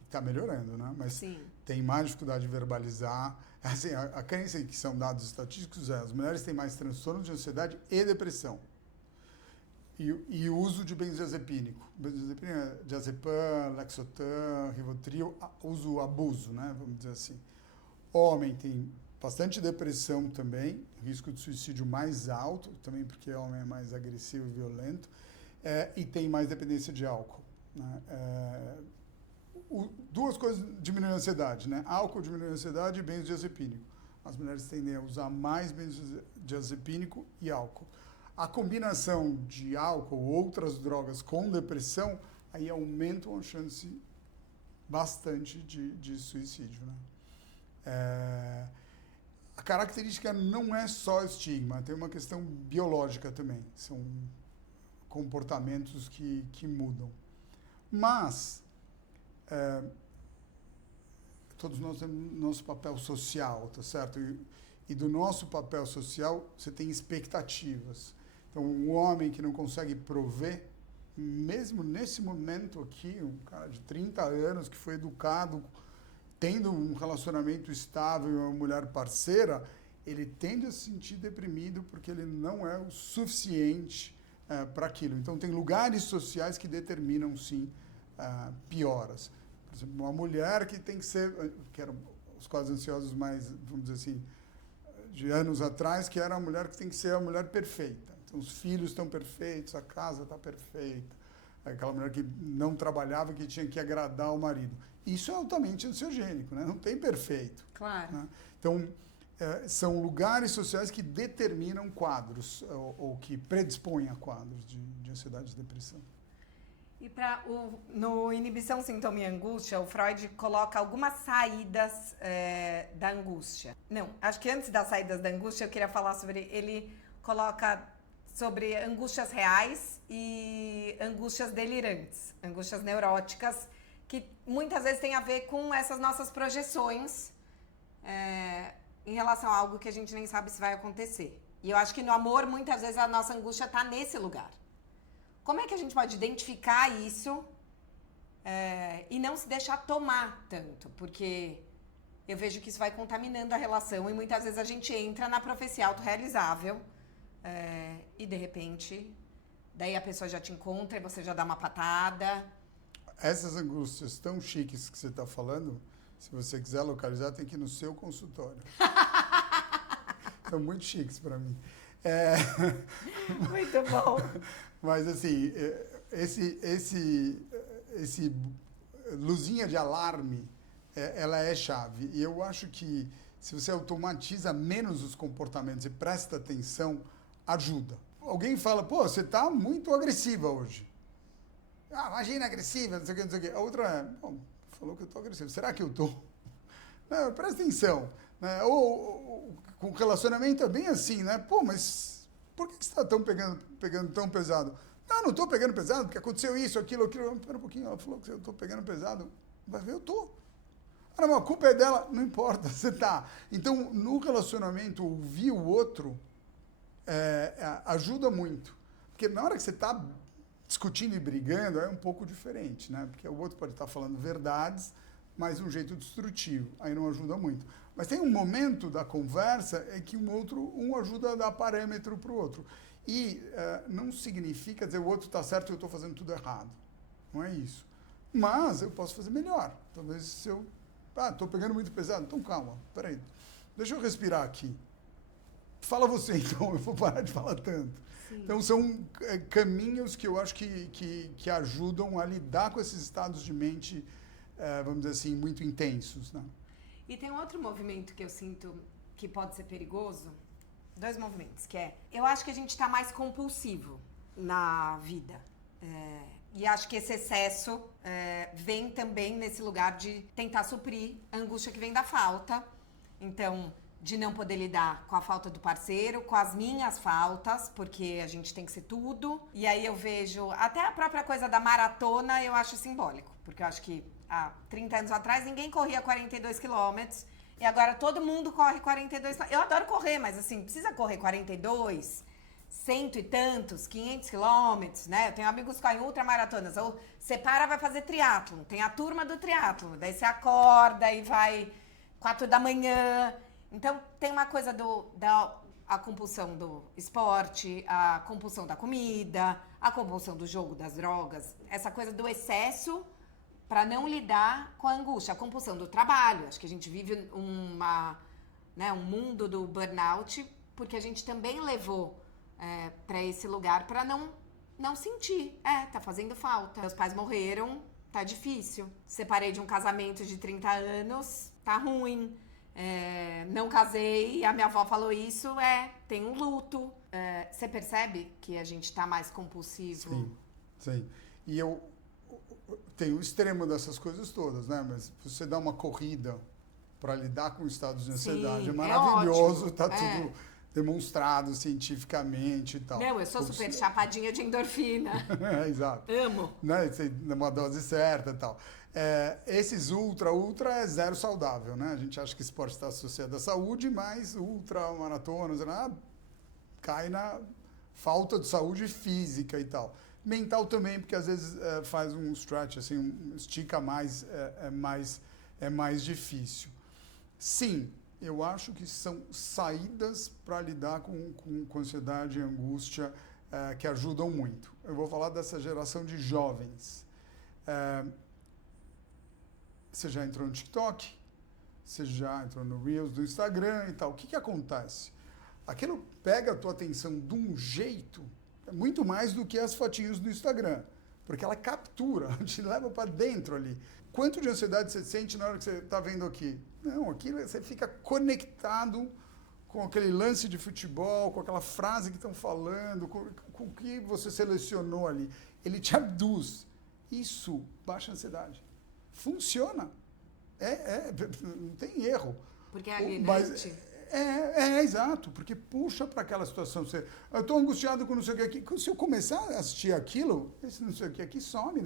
está melhorando, né? Mas Sim. tem mais dificuldade de verbalizar. Assim, a crença que são dados estatísticos as mulheres têm mais transtorno de ansiedade e depressão. E o uso de benzodiazepínico. Benzodiazepínico, diazepam, Lexotan, Rivotril, abuso, né? Vamos dizer assim. Homem tem bastante depressão também, risco de suicídio mais alto, também porque homem é mais agressivo e violento, e tem mais dependência de álcool. Né? Duas coisas diminuem a ansiedade, né? Álcool diminui a ansiedade e benzodiazepínico. As mulheres tendem a usar mais benzodiazepínico e álcool. A combinação de álcool ou outras drogas com depressão, aí aumentam a chance bastante de suicídio, né? característica não é só estigma, tem uma questão biológica também. São comportamentos que mudam. Mas todos nós temos nosso papel social, tá certo? E do nosso papel social, você tem expectativas. Então, um homem que não consegue prover, mesmo nesse momento aqui, um cara de 30 anos que foi educado, tendo um relacionamento estável e uma mulher parceira, ele tende a se sentir deprimido porque ele não é o suficiente para aquilo. Então, tem lugares sociais que determinam, sim, pioras. Por exemplo, uma mulher que tem que ser, que eram os quadros ansiosos mais, vamos dizer assim, de anos atrás, que era a mulher que tem que ser a mulher perfeita. Então, os filhos estão perfeitos, a casa está perfeita. Aquela mulher que não trabalhava, que tinha que agradar o marido. Isso é altamente ansiogênico, né? Não tem perfeito. Claro. Né? Então, são lugares sociais que determinam quadros, ou que predispõem a quadros de ansiedade e depressão. E no Inibição, Sintoma e Angústia, o Freud coloca algumas saídas da angústia. Não, acho que antes das saídas da angústia, eu queria falar sobre... Ele coloca sobre angústias reais e angústias delirantes, angústias neuróticas, que muitas vezes tem a ver com essas nossas projeções em relação a algo que a gente nem sabe se vai acontecer. E eu acho que no amor, muitas vezes, a nossa angústia está nesse lugar. Como é que a gente pode identificar isso e não se deixar tomar tanto? Porque eu vejo que isso vai contaminando a relação e muitas vezes a gente entra na profecia autorrealizável e, de repente, daí a pessoa já te encontra e você já dá uma patada. Essas angústias tão chiques que você está falando, se você quiser localizar, tem que ir no seu consultório. São muito chiques para mim. Muito bom. Mas, assim, esse luzinha de alarme, ela é chave. E eu acho que se você automatiza menos os comportamentos e presta atenção, ajuda. Alguém fala, pô, você está muito agressiva hoje. Ah, imagina agressiva, não sei o que, não sei o que. A outra, bom, falou que eu estou agressivo. Será que eu estou? Presta atenção. Né? Ou com relacionamento é bem assim, né? Pô, mas por que você está pegando tão pesado? Não estou pegando pesado, porque aconteceu isso, aquilo. Espera um pouquinho, ela falou que eu estou pegando pesado. Vai ver, eu estou. Ah, não, a culpa é dela. Não importa, você está. Então, no relacionamento, ouvir o outro ajuda muito. Porque na hora que você está discutindo e brigando, é um pouco diferente, né? Porque o outro pode estar falando verdades, mas de um jeito destrutivo. Aí não ajuda muito. Mas tem um momento da conversa em que um ajuda a dar parâmetro para o outro. E não significa dizer o outro está certo e eu estou fazendo tudo errado. Não é isso. Mas eu posso fazer melhor. Talvez se eu... estou pegando muito pesado. Então, calma. Peraí. Deixa eu respirar aqui. Fala você, então. Eu vou parar de falar tanto. Sim. Então, são caminhos que eu acho que ajudam a lidar com esses estados de mente, vamos dizer assim, muito intensos, né? E tem um outro movimento que eu sinto que pode ser perigoso. 2 movimentos, que eu acho que a gente está mais compulsivo na vida. E acho que esse excesso vem também nesse lugar de tentar suprir a angústia que vem da falta. Então, de não poder lidar com a falta do parceiro, com as minhas faltas, porque a gente tem que ser tudo. E aí eu vejo, até a própria coisa da maratona eu acho simbólico, porque eu acho que há 30 anos atrás ninguém corria 42 quilômetros e agora todo mundo corre 42 quilômetros. Eu adoro correr, mas assim, precisa correr 42, cento e tantos, 500 quilômetros, né? Eu tenho amigos que correm ultramaratonas, ou você para, vai fazer triatlon, tem a turma do triatlon, daí você acorda e vai 4 da manhã. Então, tem uma coisa a compulsão do esporte, a compulsão da comida, a compulsão do jogo, das drogas, essa coisa do excesso para não lidar com a angústia, a compulsão do trabalho. Acho que a gente vive um mundo do burnout, porque a gente também levou para esse lugar para não sentir. Tá fazendo falta. Meus pais morreram, tá difícil. Separei de um casamento de 30 anos, tá ruim. Não casei, a minha avó falou isso, tem um luto. Você percebe que a gente tá mais compulsivo? Sim. E eu tenho o extremo dessas coisas todas, né? Mas você dá uma corrida para lidar com estados de Sim, ansiedade. É é maravilhoso, ótimo. tá tudo demonstrado cientificamente e tal. Não, eu sou super chapadinha de endorfina. Exato. Amo. Né? Numa dose certa e tal. Esses ultra é zero saudável, né? A gente acha que esporte está associado à saúde, mas ultra, maratonas, cai na falta de saúde física e tal. Mental também, porque às vezes faz um stretch, assim, estica mais, é mais difícil. Sim, eu acho que são saídas para lidar com ansiedade e angústia que ajudam muito. Eu vou falar dessa geração de jovens. Você já entrou no TikTok, você já entrou no Reels do Instagram e tal. O que acontece? Aquilo pega a tua atenção de um jeito, muito mais do que as fotinhos do Instagram. Porque ela captura, te leva para dentro ali. Quanto de ansiedade você sente na hora que você está vendo aqui? Não, aqui você fica conectado com aquele lance de futebol, com aquela frase que estão falando, com o que você selecionou ali. Ele te abduz. Isso baixa a ansiedade. Funciona. Não tem erro. Porque é alienante. Exato, porque puxa para aquela situação. Eu estou angustiado com não sei o que aqui. Se eu começar a assistir aquilo, esse não sei o que aqui some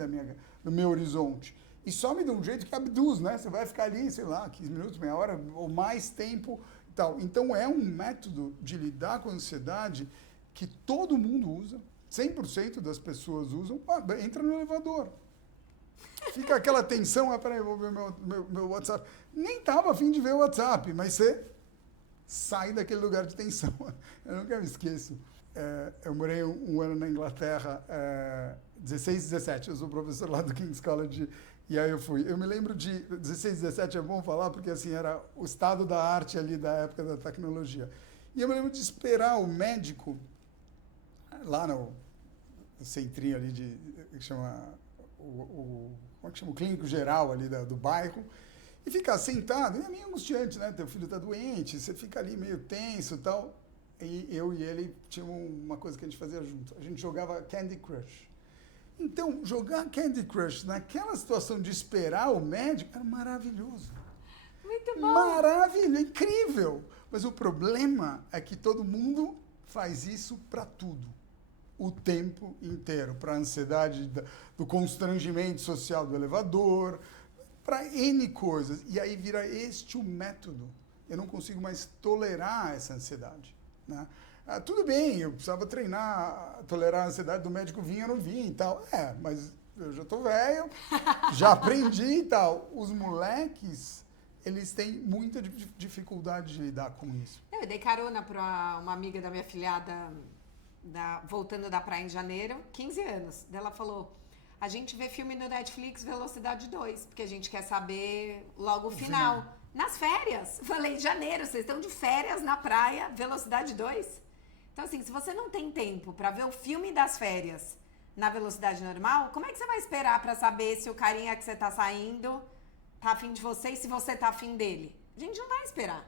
do meu horizonte. E some de um jeito que abduz, né? Você vai ficar ali, sei lá, 15 minutos, meia hora ou mais tempo e tal. Então, é um método de lidar com a ansiedade que todo mundo usa, 100% das pessoas usam. Entra no elevador. Fica aquela tensão, peraí, eu vou ver meu WhatsApp. Nem estava a fim de ver o WhatsApp, mas você sai daquele lugar de tensão. Eu nunca me esqueço. Eu morei um ano na Inglaterra, 16, 17. Eu sou professor lá do King's College e aí eu fui. Eu me lembro de 16, 17, é bom falar, porque assim, era o estado da arte ali da época da tecnologia. E eu me lembro de esperar o médico lá no centrinho ali que chama como é que chama? O clínico geral ali do bairro. E ficar sentado, é meio angustiante, né? Teu filho está doente, você fica ali meio tenso e tal. E eu e ele tínhamos uma coisa que a gente fazia junto. A gente jogava Candy Crush. Então, jogar Candy Crush naquela situação de esperar o médico era maravilhoso. Muito bom. Maravilhoso, incrível. Mas o problema é que todo mundo faz isso para tudo. O tempo inteiro. Para a ansiedade do constrangimento social do elevador, para N coisas. E aí vira este o método. Eu não consigo mais tolerar essa ansiedade. Né? Tudo bem, eu precisava treinar, tolerar a ansiedade do médico vinha, eu não vinha e tal. Mas eu já estou velho, já aprendi e tal. Os moleques, eles têm muita dificuldade de lidar com isso. Eu dei carona para uma amiga da minha filhada, voltando da praia em janeiro, 15 anos. Ela falou... A gente vê filme no Netflix Velocidade 2, porque a gente quer saber logo o final. Nas férias. Falei, janeiro, vocês estão de férias na praia, Velocidade 2. Então, assim, se você não tem tempo para ver o filme das férias na velocidade normal, como é que você vai esperar para saber se o carinha que você tá saindo tá afim de você e se você tá afim dele? A gente não vai esperar.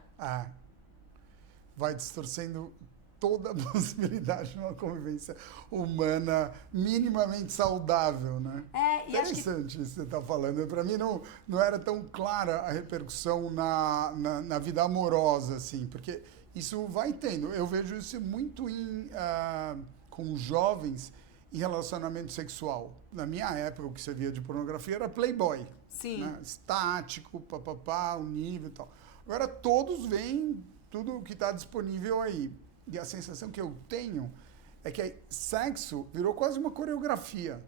Vai distorcendo toda a possibilidade de uma convivência humana minimamente saudável, né? Interessante isso que você está falando. Para mim não era tão clara a repercussão na vida amorosa, assim, porque isso vai tendo. Eu vejo isso muito com jovens em relacionamento sexual. Na minha época, o que você via de pornografia era Playboy. Sim. Né? Estático, o nível e tal. Agora todos veem tudo que está disponível aí. E a sensação que eu tenho é que sexo virou quase uma coreografia.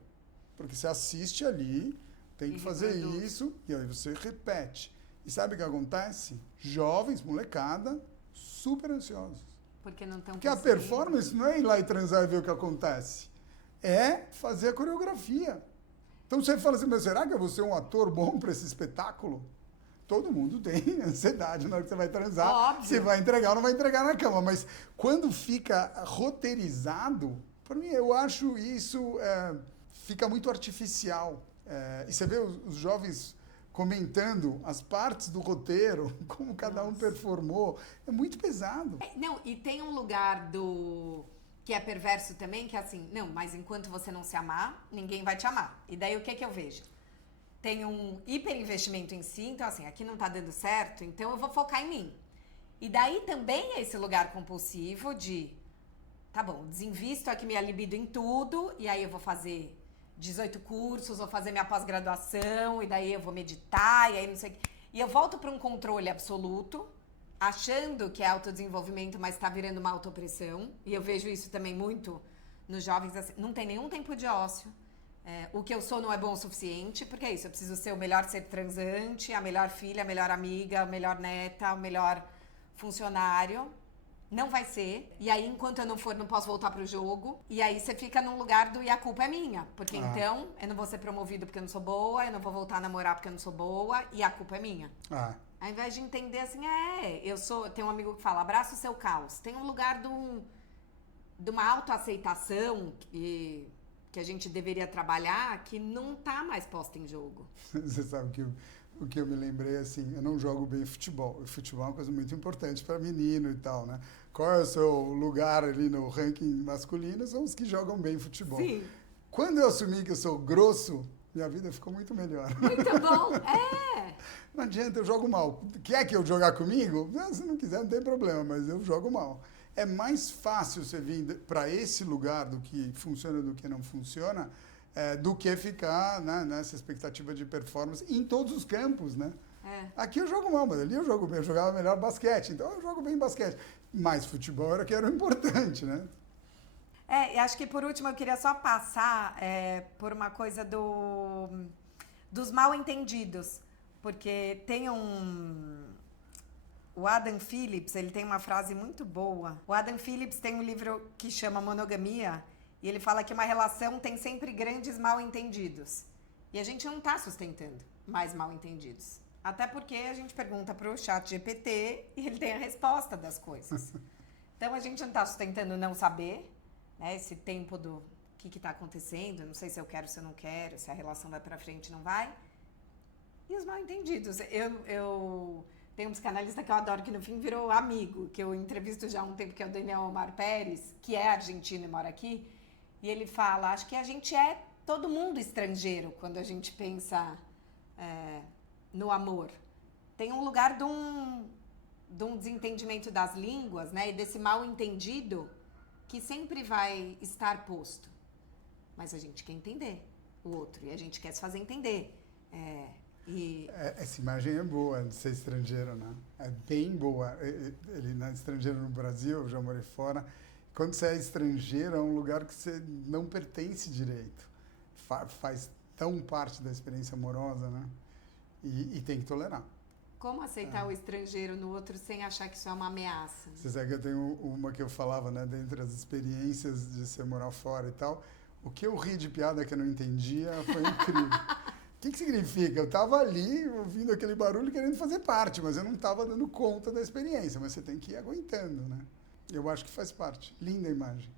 Porque você assiste ali, tem que fazer isso, e aí você repete. E sabe o que acontece? Jovens, molecada, super ansiosos. Porque não estão Porque a performance não é ir lá e transar e ver o que acontece. É fazer a coreografia. Então você fala assim, mas será que eu vou ser um ator bom para esse espetáculo? Todo mundo tem ansiedade na hora que você vai transar. Óbvio. Se vai entregar ou não vai entregar na cama. Mas quando fica roteirizado, para mim, eu acho isso fica muito artificial. E você vê os jovens comentando as partes do roteiro, como cada um performou. É muito pesado. Não, e tem um lugar que é perverso também, que é assim, não, mas enquanto você não se amar, ninguém vai te amar. E daí o que eu vejo? tem um hiperinvestimento em si, então assim, aqui não tá dando certo, então eu vou focar em mim. E daí também é esse lugar compulsivo de, tá bom, desinvisto aqui minha libido em tudo, e aí eu vou fazer 18 cursos, vou fazer minha pós-graduação, e daí eu vou meditar, e aí não sei o que. E eu volto para um controle absoluto, achando que é autodesenvolvimento, mas tá virando uma autopressão. E eu vejo isso também muito nos jovens, assim, não tem nenhum tempo de ócio. O que eu sou não é bom o suficiente, porque é isso, eu preciso ser o melhor ser transante, a melhor filha, a melhor amiga, a melhor neta, o melhor funcionário. Não vai ser. E aí, enquanto eu não for, não posso voltar pro jogo. E aí você fica num lugar do e a culpa é minha. Porque então, eu não vou ser promovido porque eu não sou boa, eu não vou voltar a namorar porque eu não sou boa, e a culpa é minha. Ao invés de entender assim, tem um amigo que fala, abraça o seu caos. Tem um lugar de uma autoaceitação que a gente deveria trabalhar, que não tá mais posta em jogo. Você sabe que o que eu me lembrei, assim, eu não jogo bem futebol. E futebol é uma coisa muito importante para menino e tal, né? Qual é o seu lugar ali no ranking masculino? São os que jogam bem futebol. Sim. Quando eu assumi que eu sou grosso, minha vida ficou muito melhor. Muito bom, Não adianta, eu jogo mal. Quer que eu jogar comigo? Se não quiser, não tem problema, mas eu jogo mal. É mais fácil você vir para esse lugar do que funciona e do que não funciona, do que ficar, né, nessa expectativa de performance em todos os campos, né? Aqui eu jogo mal, mas ali eu jogo bem. Eu jogava melhor basquete, então eu jogo bem basquete. Mas futebol era que era o importante, né? E acho que por último eu queria só passar por uma coisa dos mal entendidos. Porque tem o Adam Phillips, ele tem uma frase muito boa. O Adam Phillips tem um livro que chama Monogamia, e ele fala que uma relação tem sempre grandes mal-entendidos. E a gente não está sustentando mais mal-entendidos. Até porque a gente pergunta para o ChatGPT e ele tem a resposta das coisas. Então a gente não está sustentando não saber, né, esse tempo do que está acontecendo, não sei se eu quero, se eu não quero, se a relação vai para frente, não vai. E os mal-entendidos. Eu tenho um psicanalista que eu adoro, que no fim virou amigo, que eu entrevisto já há um tempo, que é o Daniel Omar Pérez, que é argentino e mora aqui. E ele fala, acho que a gente é todo mundo estrangeiro quando a gente pensa no amor. Tem um lugar de um desentendimento das línguas, né? E desse mal-entendido que sempre vai estar posto. Mas a gente quer entender o outro e a gente quer se fazer entender. Essa imagem é boa de ser estrangeiro, né? É bem boa. Ele não é estrangeiro no Brasil, eu já morei fora. Quando você é estrangeiro, é um lugar que você não pertence direito. Faz tão parte da experiência amorosa, né? E tem que tolerar. Como aceitar o estrangeiro no outro sem achar que isso é uma ameaça? Você sabe que eu tenho uma que eu falava, né? Dentre as experiências de você morar fora e tal, o que eu ri de piada que eu não entendia foi incrível. O que significa? Eu estava ali ouvindo aquele barulho querendo fazer parte, mas eu não estava dando conta da experiência. Mas você tem que ir aguentando, né? Eu acho que faz parte. Linda imagem.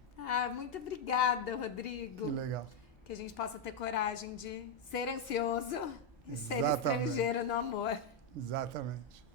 Muito obrigada, Rodrigo. Que legal. Que a gente possa ter coragem de ser ansioso e ser Exatamente. estrangeiro no amor. Exatamente.